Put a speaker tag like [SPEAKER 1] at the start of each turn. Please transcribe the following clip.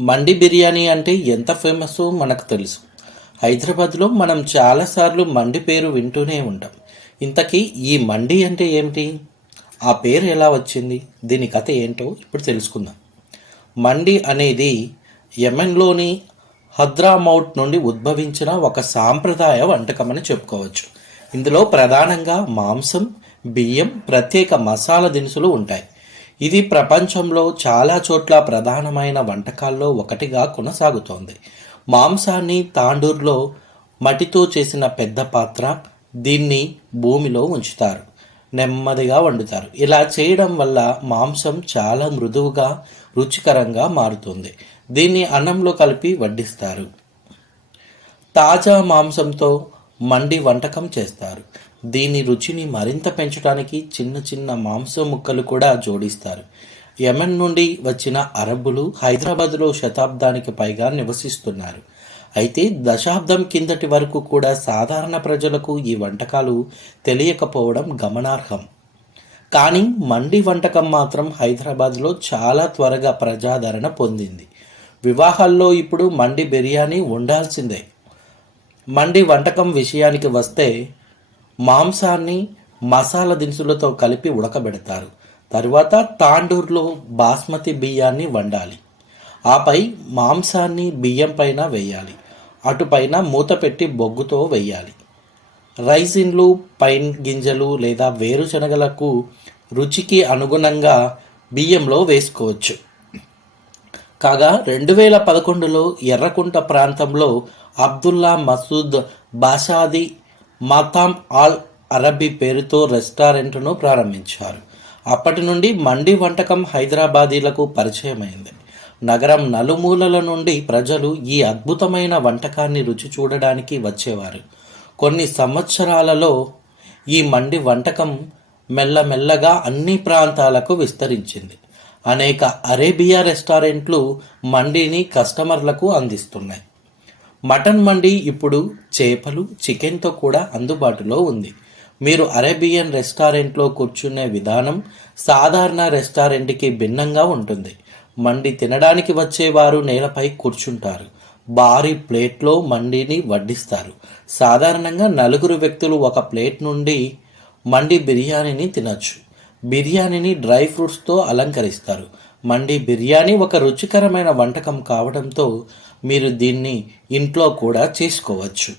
[SPEAKER 1] మండి బిర్యానీ అంటే ఎంత ఫేమస్ మనకు తెలుసు. హైదరాబాద్లో మనం చాలాసార్లు మండి పేరు వింటూనే ఉంటాం. ఇంతకీ ఈ మండి అంటే ఏమిటి? ఆ పేరు ఎలా వచ్చింది? దీని కథ ఏంటో ఇప్పుడు తెలుసుకుందాం. మండి అనేది యమెన్లోని హద్రామౌట్ నుండి ఉద్భవించిన ఒక సాంప్రదాయ వంటకం అని చెప్పుకోవచ్చు. ఇందులో ప్రధానంగా మాంసం బియ్యం ప్రత్యేక మసాలా దినుసులు ఉంటాయి. ఇది ప్రపంచంలో చాలా చోట్ల ప్రధానమైన వంటకాల్లో ఒకటిగా కొనసాగుతోంది. మాంసాన్ని తాండూరులో మట్టితో చేసిన పెద్ద పాత్ర దీన్ని భూమిలో ఉంచుతారు. నెమ్మదిగా వండుతారు. ఇలా చేయడం వల్ల మాంసం చాలా మృదువుగా రుచికరంగా మారుతుంది. దీన్ని అన్నంలో కలిపి వడ్డిస్తారు. తాజా మాంసంతో మండి వంటకం చేస్తారు. దీని రుచిని మరింత పెంచడానికి చిన్న చిన్న మాంసం ముక్కలు కూడా జోడిస్తారు. యమన్ నుండి వచ్చిన అరబ్బులు హైదరాబాద్లో శతాబ్దానికి పైగా నివసిస్తున్నారు. అయితే దశాబ్దం కిందటి వరకు కూడా సాధారణ ప్రజలకు ఈ వంటకాలు తెలియకపోవడం గమనార్హం. కానీ మండి వంటకం మాత్రం హైదరాబాద్లో చాలా త్వరగా ప్రజాదరణ పొందింది. వివాహాల్లో ఇప్పుడు మండి బిర్యానీ ఉండాల్సిందే. మండి వంటకం విషయానికి వస్తే మాంసాన్ని మసాలా దినుసులతో కలిపి ఉడకబెడతారు. తరువాత తాండూరులో బాస్మతి బియ్యాన్ని వండాలి. ఆపై మాంసాన్ని బియ్యం పైన వేయాలి. అటుపైన మూత పెట్టి బొగ్గుతో వేయాలి. రైసిన్లు పైన్ గింజలు లేదా వేరుశనగలకు రుచికి అనుగుణంగా బియ్యంలో వేసుకోవచ్చు. కాగా రెండు వేల పదకొండులో ఎర్రకుంట ప్రాంతంలో అబ్దుల్లా మసూద్ బాషాది మతామ్ ఆల్ అరబీ పేరుతో రెస్టారెంట్ను ప్రారంభించారు. అప్పటి నుండి మండి వంటకం హైదరాబాదీలకు పరిచయమైంది. నగరం నలుమూలల నుండి ప్రజలు ఈ అద్భుతమైన వంటకాన్ని రుచి చూడడానికి వచ్చేవారు. కొన్ని సంవత్సరాలలో ఈ మండి వంటకం మెల్లమెల్లగా అన్ని ప్రాంతాలకు విస్తరించింది. అనేక అరేబియా రెస్టారెంట్లు మండిని కస్టమర్లకు అందిస్తున్నాయి. మటన్ మండి ఇప్పుడు చేపలు చికెన్తో కూడా అందుబాటులో ఉంది. మీరు అరేబియన్ రెస్టారెంట్లో కూర్చునే విధానం సాధారణ రెస్టారెంట్కి భిన్నంగా ఉంటుంది. మండి తినడానికి వచ్చేవారు నేలపై కూర్చుంటారు. భారీ ప్లేట్లో మండిని వడ్డిస్తారు. సాధారణంగా నలుగురు వ్యక్తులు ఒక ప్లేట్ నుండి మండి బిర్యానీని తినచ్చు. బిర్యానీని డ్రై ఫ్రూట్స్తో అలంకరిస్తారు. మండి బిర్యానీ ఒక రుచికరమైన వంటకం కావడంతో మీరు దీన్ని ఇంట్లో కూడా చేసుకోవచ్చు.